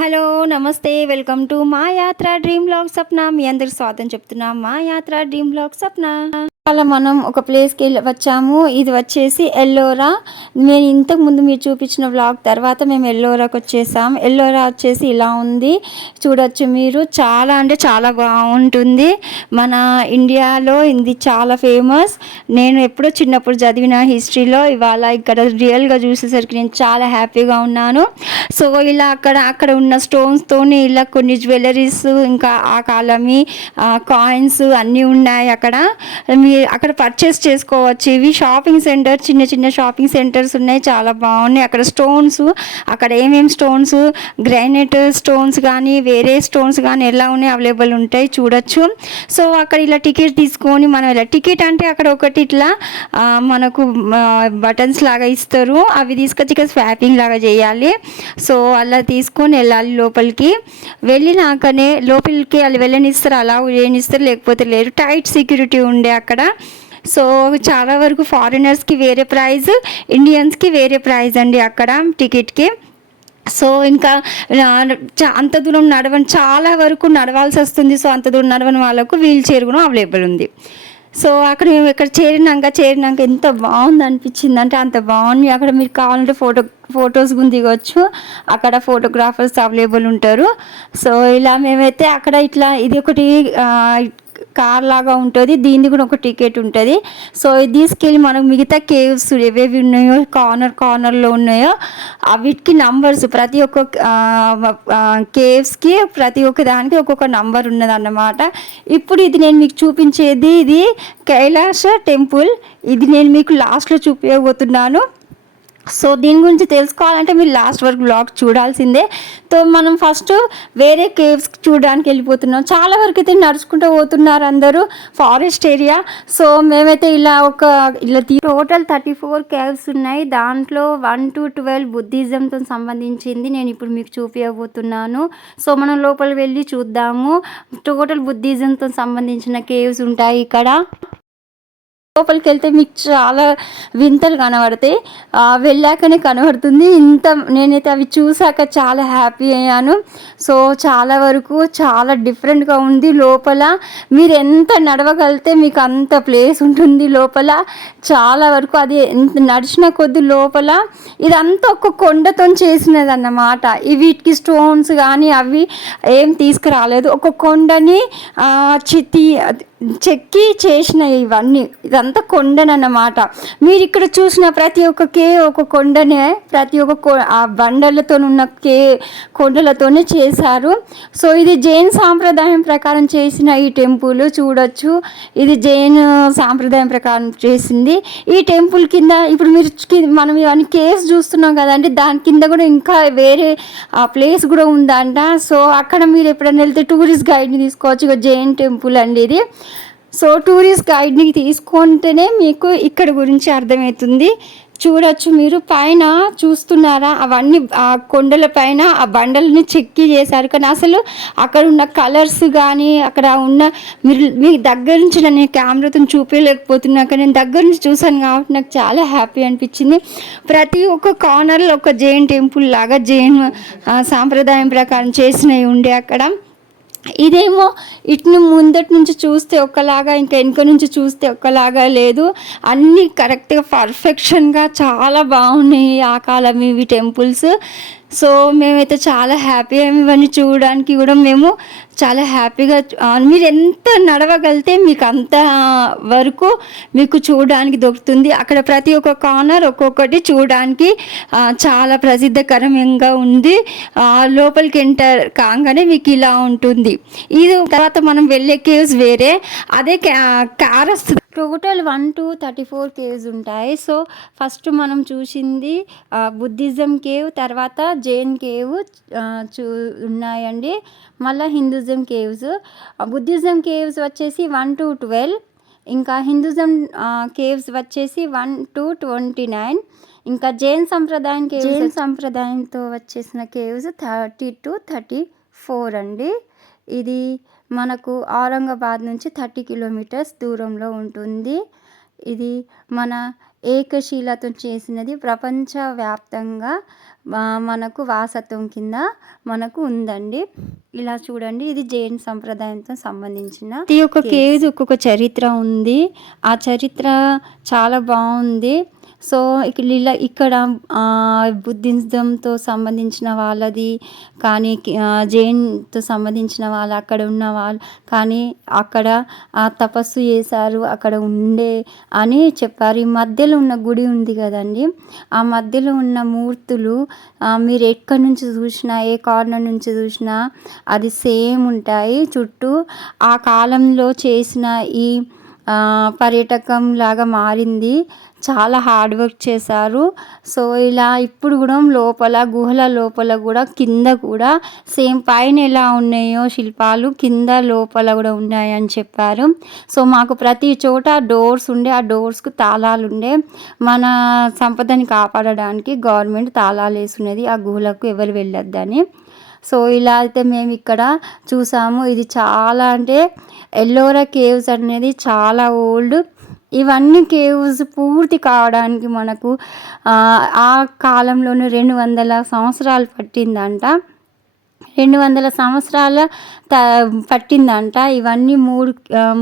Hello నమస్తే welcome to మా యాత్ర డ్రీమ్ బ్లాగ్ సప్న మీ అందరి స్వాగతం చెప్తున్నా మా యాత్ర డ్రీమ్ బ్లాగ్ సప్న అలా మనం ఒక ప్లేస్కి వెళ్ళి వచ్చాము. ఇది వచ్చేసి ఎల్లోరా. నేను ఇంతకు ముందు మీరు చూపించిన వ్లాగ్ తర్వాత మేము ఎల్లోరాకి వచ్చేసాం. ఎల్లోరా వచ్చేసి ఇలా ఉంది. చూడొచ్చు మీరు. చాలా అంటే చాలా బాగుంటుంది. మన ఇండియాలో ఇది చాలా ఫేమస్ నేను ఎప్పుడో చిన్నప్పుడు చదివిన హిస్టరీలో ఇవాళ ఇక్కడ రియల్గా చూసేసరికి నేను చాలా హ్యాపీగా ఉన్నాను. సో ఇలా అక్కడ అక్కడ ఉన్న స్టోన్స్తోని ఇలా కొన్ని జ్యువెలరీస్ ఇంకా ఆ కాలమి కాయిన్స్ అన్నీ ఉన్నాయి అక్కడ. మీ అక్కడ పర్చేస్ చేసుకోవచ్చు. ఇవి షాపింగ్ సెంటర్ చిన్న చిన్న షాపింగ్ సెంటర్స్ ఉన్నాయి. చాలా బాగున్నాయి. అక్కడ స్టోన్స్ అక్కడ ఏమేమి స్టోన్స్ గ్రానైట్ స్టోన్స్ కానీ వేరే స్టోన్స్ కానీ ఎలా ఉన్నాయి అవైలబుల్ ఉంటాయి చూడొచ్చు. సో అక్కడ ఇలా టికెట్ తీసుకొని మనం ఇలా టికెట్ అంటే అక్కడ ఒకటి ఇట్లా మనకు బటన్స్ లాగా ఇస్తారు. అవి తీసుకొచ్చి ఇక స్వాపింగ్ లాగా చేయాలి. సో అలా తీసుకొని వెళ్ళాలి లోపలికి. వెళ్ళినాకనే లోపలికి వాళ్ళు వెళ్ళనిస్తారు అలా ఏనిస్తారు లేకపోతే లేరు టైట్ సెక్యూరిటీ ఉండే అక్కడ. సో చాలా వరకు ఫారినర్స్కి వేరే ప్రైజ్ ఇండియన్స్కి వేరే ప్రైజ్ అండి అక్కడ టికెట్కి సో ఇంకా అంత దూరం నడవని చాలా వరకు నడవాల్సి వస్తుంది. సో అంత దూరం నడవని వాళ్ళకు వీల్ చైర్ కూడా అవైలబుల్ ఉంది. సో అక్కడ మేము ఇక్కడ చేరినాక చేరినాక ఎంత బాగుంది అనిపించింది. అంటే అంత బాగుంది. అక్కడ మీరు కావాలంటే ఫోటో ఫొటోస్ కూడా దిగొచ్చు. అక్కడ ఫోటోగ్రాఫర్స్ అవైలబుల్ ఉంటారు. సో ఇలా మేమైతే అక్కడ ఇట్లా ఇది ఒకటి కార్ లాగా ఉంటుంది దీనికి కూడా ఒక టికెట్ ఉంటుంది. సో ఇది తీసుకెళ్ళి మనం మిగతా కేవ్స్ ఏవేవి ఉన్నాయో కార్నర్ కార్నర్లో ఉన్నాయో వీటికి నంబర్స్ ప్రతి ఒక్క కేవ్స్కి ప్రతి ఒక్క దానికి ఒక్కొక్క నంబర్ ఉన్నదన్నమాట. ఇప్పుడు ఇది నేను మీకు చూపించేది ఇది కైలాస టెంపుల్. ఇది నేను మీకు లాస్ట్లో చూపించబోతున్నాను సో దీని గురించి తెలుసుకోవాలంటే మీరు లాస్ట్ వరకు బ్లాగ్ చూడాల్సిందే. సో మనం ఫస్ట్ వేరే కేవ్స్ చూడడానికి వెళ్ళిపోతున్నాం. చాలా వరకు అయితే నడుచుకుంటూ పోతున్నారు అందరూ ఫారెస్ట్ ఏరియా సో మేమైతే ఇలా ఒక ఇలా టోటల్ థర్టీ ఫోర్ కేవ్స్ ఉన్నాయి. దాంట్లో వన్ టు ట్వెల్వ్ బుద్ధిజంతో సంబంధించింది నేను ఇప్పుడు మీకు చూపించబోతున్నాను సో మనం లోపల వెళ్ళి చూద్దాము. టోటల్ బుద్ధిజంతో సంబంధించిన కేవ్స్ ఉంటాయి ఇక్కడ. లోపలికి వెళ్తే మీకు చాలా వింతలు కనబడతాయి. ఆ, వెళ్ళాకనే కనబడుతుంది. ఇంత నేనైతే అవి చూసాక చాలా హ్యాపీ అయ్యాను. సో చాలా వరకు చాలా డిఫరెంట్గా ఉంది. లోపల మీరు ఎంత నడవగలితే మీకు అంత ప్లేస్ ఉంటుంది లోపల. చాలా వరకు అది ఎంత నడిచిన కొద్ది లోపల ఇదంతా ఒక కొండతో చేసినది అన్నమాట వీటికి స్టోన్స్ కానీ అవి ఏం తీసుకురాలేదు. ఒక కొండని చితి చెక్కి చేసిన ఇవన్నీ ఇదంతా కొండనన్నమాట. మీరు ఇక్కడ చూసిన ప్రతి ఒక్క కే ఒక కొండనే ప్రతి ఒక్క ఆ బండలతో ఉన్న కే కొండలతోనే చేశారు. సో ఇది జైన్ సాంప్రదాయం ప్రకారం చేసిన ఈ టెంపుల్ చూడొచ్చు. ఇది జైన్ సాంప్రదాయం ప్రకారం చేసింది. ఈ టెంపుల్ కింద ఇప్పుడు మీరు మనం ఇవన్నీ కేవ్స్ చూస్తున్నాం కదండి దాని కింద కూడా ఇంకా వేరే ఆ ప్లేస్ కూడా ఉందంట. సో అక్కడ మీరు ఎప్పుడైనా వెళ్తే టూరిస్ట్ గైడ్ని తీసుకోవచ్చు. ఇక జైన్ టెంపుల్ అండి ఇది. సో టూరిస్ట్ గైడ్ని తీసుకుంటేనే మీకు ఇక్కడ గురించి అర్థమవుతుంది. చూడొచ్చు మీరు. పైన చూస్తున్నారా అవన్నీ ఆ కొండల పైన ఆ బండల్ని చెక్కి చేశారు. కానీ అసలు అక్కడ ఉన్న కలర్స్ కానీ అక్కడ ఉన్న మీరు మీ దగ్గర నుంచి నేను కెమెరాతో చూపించలేకపోతున్నా కానీ నేను దగ్గర నుంచి చూశాను కాబట్టి నాకు చాలా హ్యాపీ అనిపించింది. ప్రతి ఒక్క కార్నర్లో ఒక జైన్ టెంపుల్ లాగా జైన్ సాంప్రదాయం ప్రకారం చేసినవి ఉండే అక్కడ. ఇదేమో ఇట్ని ముందటి నుంచి చూస్తే ఒకలాగా ఇంకా వెనుక నుంచి చూస్తే ఒకలాగా లేదు. అన్నీ కరెక్ట్గా పర్ఫెక్షన్గా చాలా బాగున్నాయి ఆ కాలం ఇవి టెంపుల్స్. సో మేమైతే చాలా హ్యాపీ ఇవన్నీ చూడడానికి కూడా మేము చాలా హ్యాపీగా మీరు ఎంత నడవగలితే మీకు అంత వరకు మీకు చూడడానికి దొరుకుతుంది. అక్కడ ప్రతి ఒక్క కార్నర్ ఒక్కొక్కటి చూడడానికి చాలా ప్రసిద్ధకరంగా ఉంది. లోపలికి ఎంటర్ కాగానే మీకు ఇలా ఉంటుంది. ఇది తర్వాత మనం వెళ్ళే కేవ్స్ వేరే. అదే క్యారస్ total one to thirty four caves ఉంటాయి. సో ఫస్ట్ మనం చూసింది బుద్ధిజం కేవ్ తర్వాత జైన్ కేవ్ చూ ఉన్నాయండి. మళ్ళీ హిందూజం కేవ్స్. బుద్ధిజం కేవ్స్ వచ్చేసి వన్ టు ట్వెల్వ్. ఇంకా హిందూజం కేవ్స్ వచ్చేసి వన్ టు ట్వంటీ నైన్. ఇంకా జైన్ సంప్రదాయం కేవ్స్ జైన్ సంప్రదాయంతో వచ్చేసిన caves thirty to thirty four అండి. ఇది మనకు ఔరంగాబాద్ నుంచి థర్టీ కిలోమీటర్స్ దూరంలో ఉంటుంది. ఇది మన ఏకశీలతో చేసినది ప్రపంచవ్యాప్తంగా మనకు వారసత్వం కింద మనకు ఉందండి. ఇలా చూడండి ఇది జైన్ సంప్రదాయంతో సంబంధించిన ప్రతి ఒక్క కేవ్ ఒక్కొక్క చరిత్ర ఉంది. ఆ చరిత్ర చాలా బాగుంది. సో ఇక్కడ ఇలా ఇక్కడ బుద్ధిజంతో సంబంధించిన వాళ్ళది కానీ జైన్తో సంబంధించిన వాళ్ళు అక్కడ ఉన్న వాళ్ళు కానీ అక్కడ ఆ తపస్సు చేశారు అక్కడ ఉండే అని చెప్పారు. ఈ మధ్యలో ఉన్న గుడి ఉంది కదండి ఆ మధ్యలో ఉన్న మూర్తులు మీరు ఎక్కడి నుంచి చూసినా ఏ కార్నర్ నుంచి చూసినా అది సేమ్ ఉంటాయి. చుట్టూ ఆ కాలంలో చేసిన ఈ పర్యటకం లాగా మారింది. చాలా హార్డ్ వర్క్ చేశారు. సో ఇలా ఇప్పుడు కూడా లోపల గుహల లోపల కూడా కింద కూడా సేమ్ పైన ఎలా ఉన్నాయో శిల్పాలు కింద లోపల కూడా ఉన్నాయని చెప్పారు. సో మాకు ప్రతి చోట డోర్స్ ఉండే ఆ డోర్స్కు తాళాలు ఉండే. మన సంపదని కాపాడడానికి గవర్నమెంట్ తాళాలు వేసున్నది ఆ గుహలకు ఎవరు వెళ్ళొద్దని. సో ఇలా అయితే మేము ఇక్కడ చూసాము. ఇది చాలా అంటే ఎల్లోరా కేవ్స్ అనేది చాలా ఓల్డ్. ఇవన్నీ కేవ్స్ పూర్తి కావడానికి మనకు ఆ, కాలంలోనే రెండు వందల సంవత్సరాలు పట్టిందంట. రెండు వందల సంవత్సరాల త పట్టిందంట. ఇవన్నీ మూడు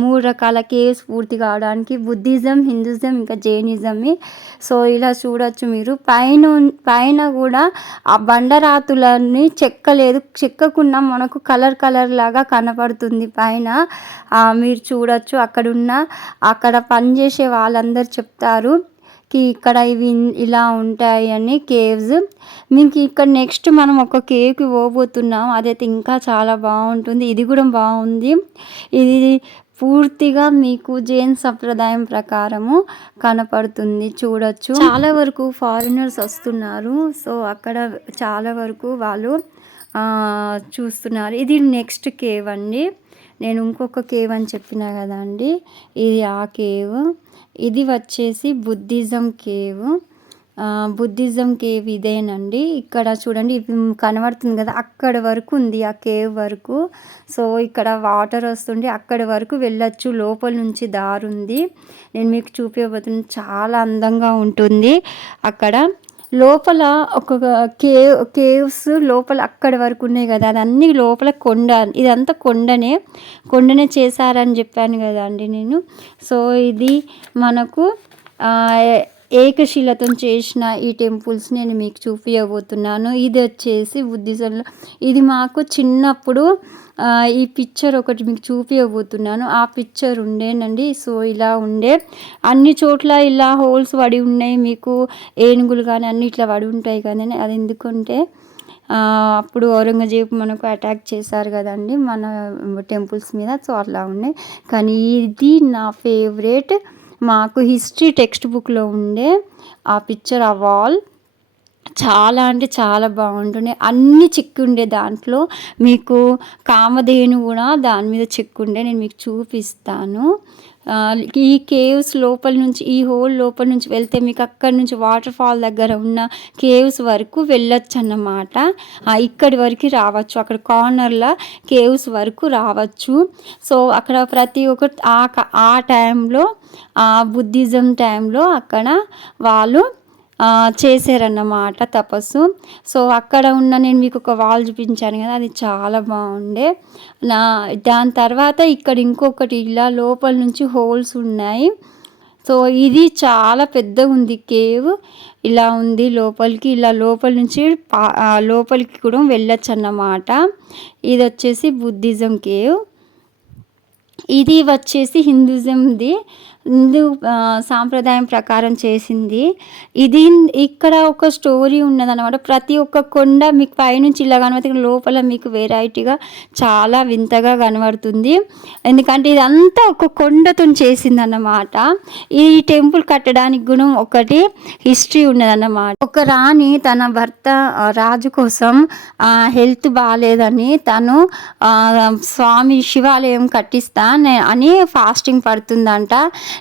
మూడు రకాల కేవ్స్ పూర్తి కావడానికి బుద్ధిజం హిందూజం ఇంకా జైనిజమే. సో ఇలా చూడొచ్చు మీరు. పైన పైన కూడా ఆ బండరాతులని చెక్కలేదు. చెక్కకుండా మనకు కలర్ కలర్ లాగా కనపడుతుంది పైన. మీరు చూడొచ్చు అక్కడున్న అక్కడ పనిచేసే వాళ్ళందరూ చెప్తారు. కి ఇక్కడ ఇవి ఇలా ఉంటాయి అని కేవ్స్. మీకు ఇక్కడ నెక్స్ట్ మనం ఒక కేవ్కి పోబోతున్నాం. అదైతే ఇంకా చాలా బాగుంటుంది. ఇది కూడా బాగుంది. ఇది పూర్తిగా మీకు జైన్ సంప్రదాయం ప్రకారము కనపడుతుంది. చూడొచ్చు. చాలా వరకు ఫారినర్స్ వస్తున్నారు. సో అక్కడ చాలా వరకు వాళ్ళు చూస్తున్నారు. ఇది నెక్స్ట్ కేవ్ అండి. నేను ఇంకొక కేవ్ అని చెప్పిన అండి. ఇది ఆ కేవ్. ఇది వచ్చేసి బుద్ధిజం కేవ్. బుద్ధిజం కేవ్ ఇదేనండి. ఇక్కడ చూడండి కనబడుతుంది కదా అక్కడ వరకు ఉంది ఆ కేవ్ వరకు. సో ఇక్కడ వాటర్ వస్తుండే అక్కడ వరకు వెళ్ళొచ్చు. లోపల నుంచి దారి ఉంది. నేను మీకు చూపించబోతున్నాను చాలా అందంగా ఉంటుంది. అక్కడ లోపల ఒక కేవ్ కేవ్స్ లోపల అక్కడి వరకు ఉన్నాయి కదా అదన్నీ లోపల కొండ ఇదంతా కొండనే కొండనే చేశారని చెప్పాను కదా అండి నేను. సో ఇది మనకు ఆ, ఏకశిలతో చేసిన ఈ టెంపుల్స్ నేను మీకు చూపించబోతున్నాను ఇది వచ్చేసి బుద్ధిజంలో ఇది మాకు చిన్నప్పుడు ఈ పిక్చర్ ఒకటి మీకు చూపించబోతున్నాను ఆ పిక్చర్ ఉండేనండి. సో ఇలా ఉండే. అన్ని చోట్ల ఇలా హోల్స్ పడి ఉన్నాయి. మీకు ఏనుగులు కానీ అన్ని ఇట్లా పడి ఉంటాయి కానీ అది ఎందుకంటే అప్పుడు ఔరంగజేబు మనకు అటాక్ చేశారు కదండి. మన టెంపుల్స్ మీద. సో అట్లా ఉన్నాయి కానీ ఇది నా ఫేవరెట్ మాకు హిస్టరీ టెక్స్ట్ బుక్లో ఉండే ఆ పిక్చర్ ఆ వాల్ చాలా అంటే చాలా బాగుంటుండే. అన్ని చిక్కుండే దాంట్లో మీకు కామధేను కూడా దాని మీద చిక్కుండే. నేను మీకు చూపిస్తాను. ఈ కేవ్స్ లోపల నుంచి ఈ హోల్ లోపల నుంచి వెళ్తే మీకు అక్కడి నుంచి వాటర్ ఫాల్ దగ్గర ఉన్న కేవ్స్ వరకు వెళ్ళొచ్చు అన్నమాట ఇక్కడి వరకు రావచ్చు. అక్కడ కార్నర్లో కేవ్స్ వరకు రావచ్చు. సో అక్కడ ప్రతి ఒక్కటి ఆ క- ఆ టైంలో ఆ బుద్ధిజం టైంలో అక్కడ వాళ్ళు చేశారన్నమాట తపస్సు. సో అక్కడ ఉన్న నేను మీకు ఒక వాల్ చూపించాను కదా అది చాలా బాగుండే. నా దాని తర్వాత ఇక్కడ ఇంకొకటి ఇలా లోపల నుంచి హోల్స్ ఉన్నాయి. సో ఇది చాలా పెద్దగా ఉంది కేవ్. ఇలా ఉంది లోపలికి ఇలా లోపల నుంచి పా- లోపలికి కూడా వెళ్ళొచ్చు అన్నమాట ఇది వచ్చేసి బుద్ధిజం కేవ్. ఇది వచ్చేసి హిందూజంది. హిందూ సాంప్రదాయం ప్రకారం చేసింది. ఇది ఇక్కడ ఒక స్టోరీ ఉన్నదన్నమాట. ప్రతి ఒక్క కొండ మీకు పైనుంచి ఇలా కనబడుతుంది లోపల మీకు వెరైటీగా చాలా వింతగా కనబడుతుంది. ఎందుకంటే ఇదంతా ఒక కొండతో చేసింది అన్నమాట ఈ టెంపుల్ కట్టడానికి గుణం ఒకటి హిస్టరీ ఉన్నదన్నమాట. ఒక రాణి తన భర్త రాజు కోసం హెల్త్ బాగాలేదని తను స్వామి శివాలయం కట్టిస్తా అని ఫాస్టింగ్ పడుతుందంట.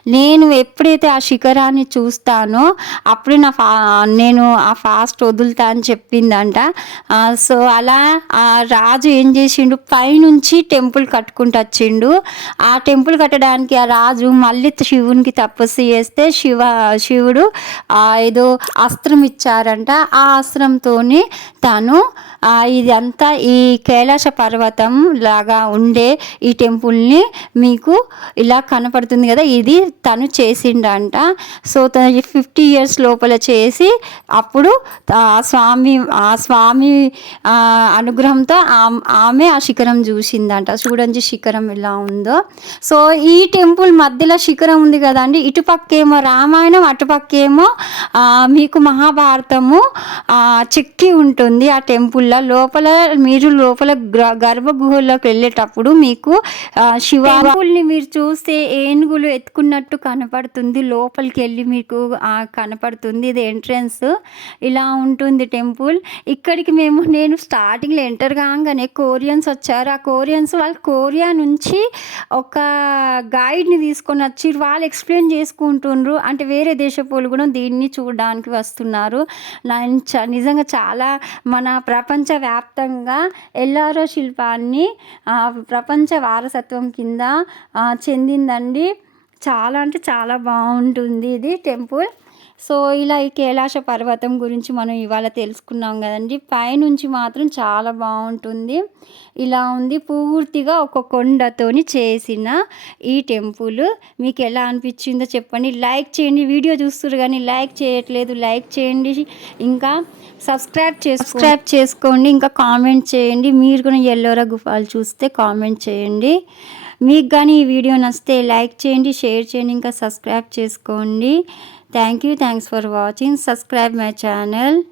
నేను ఎప్పుడైతే ఆ శిఖరాన్ని చూస్తానో అప్పుడు నా ఫా నేను ఆ ఫాస్ట్ వదులుతా అని చెప్పిందంట. సో అలా ఆ రాజు ఏం చేసిండు? పైనుంచి టెంపుల్ కట్టుకుంటూ వచ్చిండు. ఆ టెంపుల్ కట్టడానికి ఆ రాజు మళ్ళీ శివునికి తపస్సు చేస్తే శివ శివుడు ఏదో అస్త్రం ఇచ్చారంట. ఆ అస్త్రంతోనే తను ఇది ఇదంతా ఈ కైలాస పర్వతం లాగా ఉండే ఈ టెంపుల్ని మీకు ఇలా కనపడుతుంది కదా ఇది తను చేసిండంట. సో తను ఫిఫ్టీ ఇయర్స్ లోపల చేసి అప్పుడు ఆ స్వామి ఆ స్వామి అనుగ్రహంతో ఆమె ఆ శిఖరం చూసిందంట. చూడండి శిఖరం ఎలా ఉందో. సో ఈ టెంపుల్ మధ్యలో శిఖరం ఉంది కదండి ఇటుపక్కేమో రామాయణం అటుపక్కేమో మీకు మహాభారతము చెక్కి ఉంటుంది ఆ టెంపుల్లో. లోపల మీరు లోపల గ్ర- గర్భగుహలోకి వెళ్ళేటప్పుడు మీకు శివాపుల్ని మీరు చూస్తే ఏనుగులు ఎత్తుకున్నట్టు కనపడుతుంది. లోపలికి వెళ్ళి మీకు కనపడుతుంది. ఇది ఎంట్రన్స్. ఇలా ఉంటుంది టెంపుల్. ఇక్కడికి మేము నేను స్టార్టింగ్లో ఎంటర్ కాగానే కోరియన్స్ వచ్చారు. ఆ కోరియన్స్ వాళ్ళు కోరియా నుంచి ఒక గైడ్ని తీసుకొని వచ్చి వాళ్ళు ఎక్స్ప్లెయిన్ చేసుకుంటుండ్రు. అంటే వేరే దేశపోలు కూడా దీన్ని చూడడానికి వస్తున్నారు. చ- నిజంగా చాలా మన ప్రపంచ ప్రపంచవ్యాప్తంగా ఎల్ఆర్ఓ శిల్పాన్ని ప్రపంచ వారసత్వం కింద చెందిందండి. చాలా అంటే చాలా బాగుంటుంది ఇది టెంపుల్. సో ఇలా ఈ కైలాస పర్వతం గురించి మనం ఇవాళ తెలుసుకున్నాం కదండి. పైనుంచి మాత్రం చాలా బాగుంటుంది. ఇలా ఉంది పూర్తిగా ఒక కొండతోని చేసిన ఈ టెంపుల్. మీకు ఎలా అనిపించిందో చెప్పండి. లైక్ చేయండి. వీడియో చూస్తున్నారు కానీ లైక్ చేయట్లేదు. లైక్ చేయండి. ఇంకా సబ్స్క్రైబ్ చేసు సబ్స్క్రైబ్ చేసుకోండి. ఇంకా కామెంట్ చేయండి. మీరు కూడా ఎల్లోరా గుఫాలు చూస్తే కామెంట్ చేయండి. మీకు కానీ ఈ వీడియో నచ్చితే లైక్ చేయండి షేర్ చేయండి ఇంకా సబ్స్క్రైబ్ చేసుకోండి. Thank you. Thanks for watching. Subscribe my channel.